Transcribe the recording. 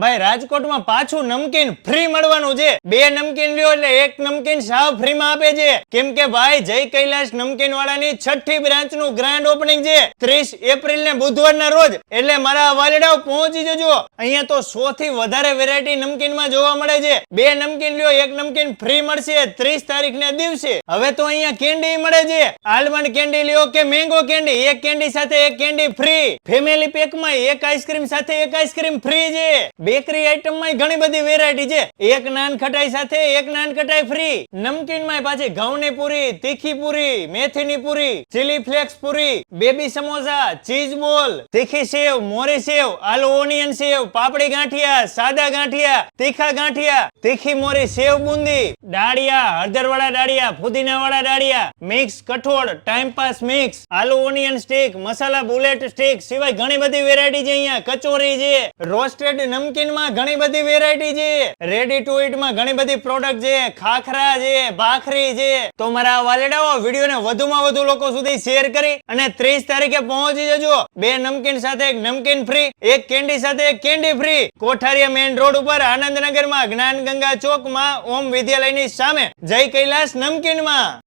ભાઈ રાજકોટમાં પાછું નમકીન ફ્રી મળવાનું છે. 2 નમકીન લ્યો એટલે 1 નમકીન સાવ ફ્રી માં આપે છે. કેમ કે ભાઈ જય કૈલાશ નમકીન વાળાની 6ઠ્ઠી બ્રાન્ચ નું ગ્રાન્ડ ઓપનિંગ છે 30 એપ્રિલ ને બુધવારના રોજ. એટલે મારા વાલીડાઓ પહોંચી જજો. અહીંયા તો 100 થી વધારે વેરાયટી નમકીન માં જોવા મળે છે. 2 નમકીન લ્યો 1 નમકીન ફ્રી મળશે 30 તારીખના દિવસે. હવે તો અહીંયા કેન્ડી મળે છે. આલમંડ કેન્ડી લ્યો કે મેંગો કેન્ડી, એક કેન્ડી સાથે એક કેન્ડી ફ્રી. ફેમિલી પેક માં એક આઈસ્ક્રીમ સાથે એક આઈસ્ક્રીમ ફ્રી છે. બેકરી આઈટમ માં ઘણી બધી વેરાયટી છે. એક નાન ખટાઈ સાથે એક નાન ખટાઈ ફ્રી. નમકીન માં પાછી ઘઉંની પૂરી, તીખી પૂરી, મેથીની પૂરી, ચીલી ફ્લેક્સ પૂરી, બેબી સમોસા, ચીઝ બોલ, તીખી સેવ, મોરી સેવ, આલુ ઓનિયન સેવ, પાપડી ગાંઠિયા, સાદા ગાંઠિયા, તીખા ગાંઠિયા, તીખી મોરી સેવ બુંદી, દાળિયા, હળદરવાળા દાળિયા, ફુદીનાવાળા દાળિયા, મિક્સ કઠોળ, ટાઈમ પાસ મિક્સ, આલુ ઓનિયન સ્ટીક, મસાલા બુલેટ સ્ટીક, સિવાય ઘણી બધી વેરાયટી છે. અહીંયા કચોરી છે. રોસ્ટેડ નમકીન માં ઘણી બધી વેરાયટી છે. રેડી ટુ ઈટ માં ઘણી બધી પ્રોડક્ટ છે. ખાખરા છે, ભાખરી છે. તો મારા વાલેડાઓ વિડીયોને વધુમાં વધુ લોકો સુધી શેર કરી અને 30 તારીખે પહોંચી જજો. 2 નમકીન સાથે એક નમકીન ફ્રી, એક કેન્ડી સાથે એક કેન્ડી ફ્રી. કોઠારિયા મેઇન રોડ ઉપર આનંદનગરમાં જ્ઞાન ગંગા ચોકમાં ઓમ વિદ્યાલયની સામે જય કૈલાશ નમકીનમાં.